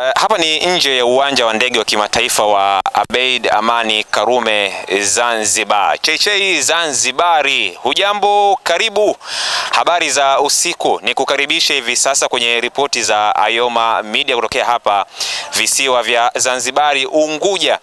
Hapa ni nje ya uwanja wa ndege wa kimataifa wa Abeid Amani Karume Zanzibar. Cheichei Zanzibari, hujambo, karibu. Habari za usiku, ni kukaribisha hivi sasa kwenye ripoti za Ayoma Media kutokea hapa visiwa vya Zanzibari, Unguja.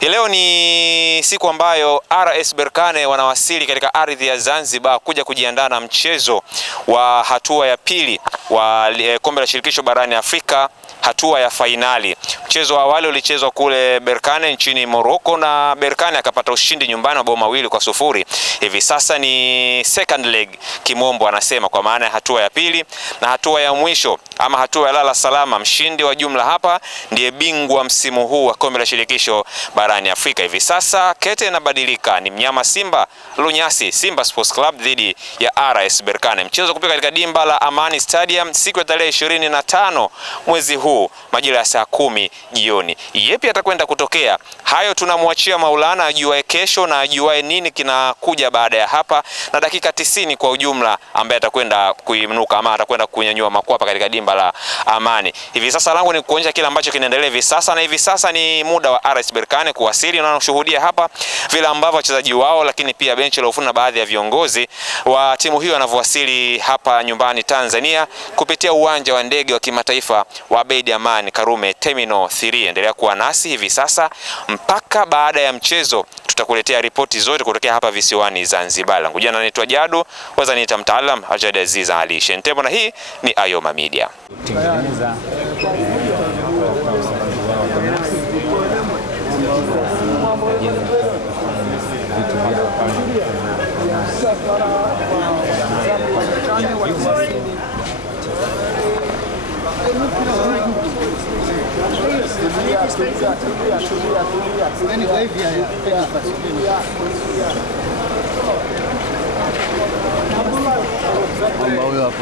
Leo ni siku ambayo RS Berkane wanawasili katika ardhi ya Zanzibar kuja kujiandaa na mchezo wa hatua ya pili wa kombe la shirikisho barani Afrika, hatua ya fainali. Mchezo wa awali ulichezwa kule Berkane nchini Morocco na Berkane akapata ushindi nyumbani mabao 2-0. Hivi sasa ni second leg kimombo anasema, kwa maana ya hatua ya pili na hatua ya mwisho ama hatua ya lala salama. Mshindi wa jumla hapa ndiye bingwa msimu huu wa kombe la shirikisho barani Afrika. Hivi sasa kete inabadilika, ni mnyama Simba Lunyasi, Simba Sports Club dhidi ya RS Berkane. Mchezo kupika katika dimba la Amani Stadium siku ya tarehe 25 mwezi huu majira ya saa 10 jioni. Yepi atakwenda kutokea? Hayo tunamwachia Maulana ajuae kesho na ajuae nini kinakuja baada ya hapa, na dakika 90 kwa ujumla ambaye atakwenda kuinuka ama atakwenda kunyanyua makwapa katika dimba la Amani. Hivi sasa langu ni kuonyesha kile ambacho kinaendelea hivi sasa, na hivi sasa ni muda wa RS Berkane kuwasili, na unashuhudia hapa vile ambavyo wachezaji wao lakini pia benchi la ufundi na baadhi ya viongozi wa timu hiyo wanavyowasili hapa nyumbani Tanzania kupitia uwanja wa ndege wa kimataifa wa Abeid Amani Karume Terminal 3. Endelea kuwa nasi hivi sasa mpaka baada ya mchezo, tutakuletea ripoti zote kutokea hapa visiwani Zanzibar. Langu jina naitwa Jadu, wazaniita mtaalam Ajad Aziz Ali Shentebo, na hii ni Ayoma Media.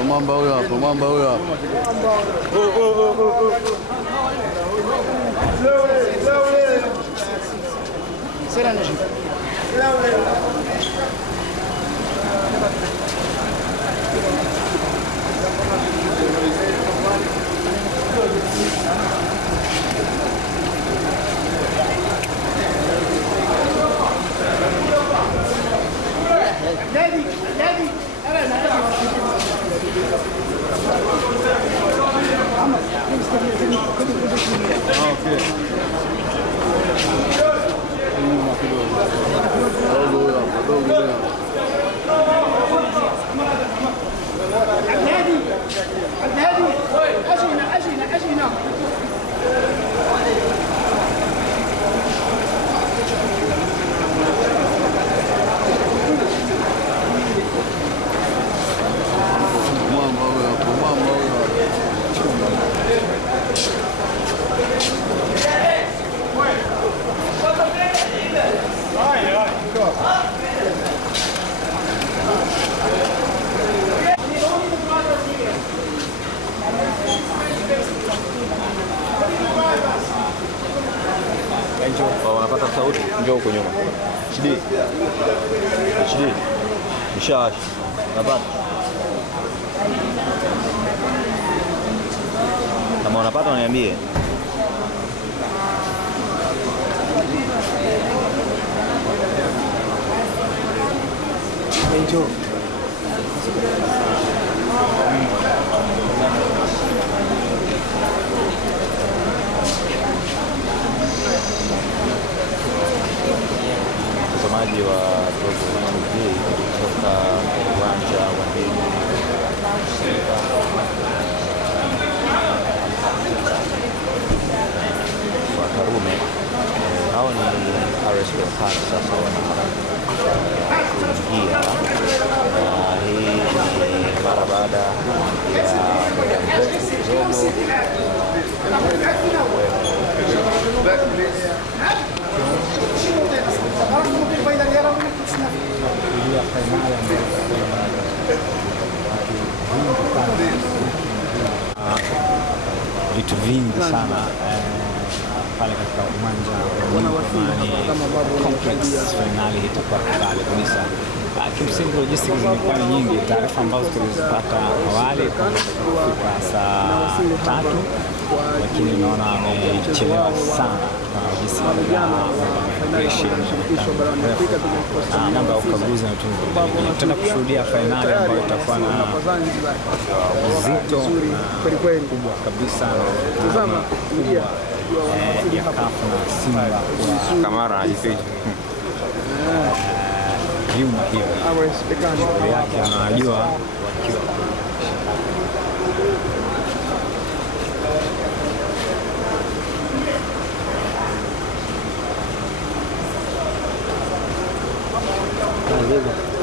Mamba huyo hapo. Wanapata sauti, njoo huko nyuma. HD. Nishash. Napata. Kama unapata uniambie. Njoo. Mtazamaji wa Global TV kutoka uwanja wa ndege wa Karume. Hao ni RS Berkane sasa wanaingia, na hii ni mara baada ya vitu vingi sana pale katika uwanja wa complex. Finali itakuwa kali kabisa. Kimsingi logistics zimekuwa nyingi. Taarifa ambazo tulizipata awali kufika saa 3 lakini naona amechelewa sana jinsi mambo ya ukaguzi na utunzaji. Tutaenda kushuhudia fainali ambayo itakuwa na uzito kubwa kabisa ya CAF na Simba Kamara anajificha. Juma hiyo yake anajua wakiwa Ndio.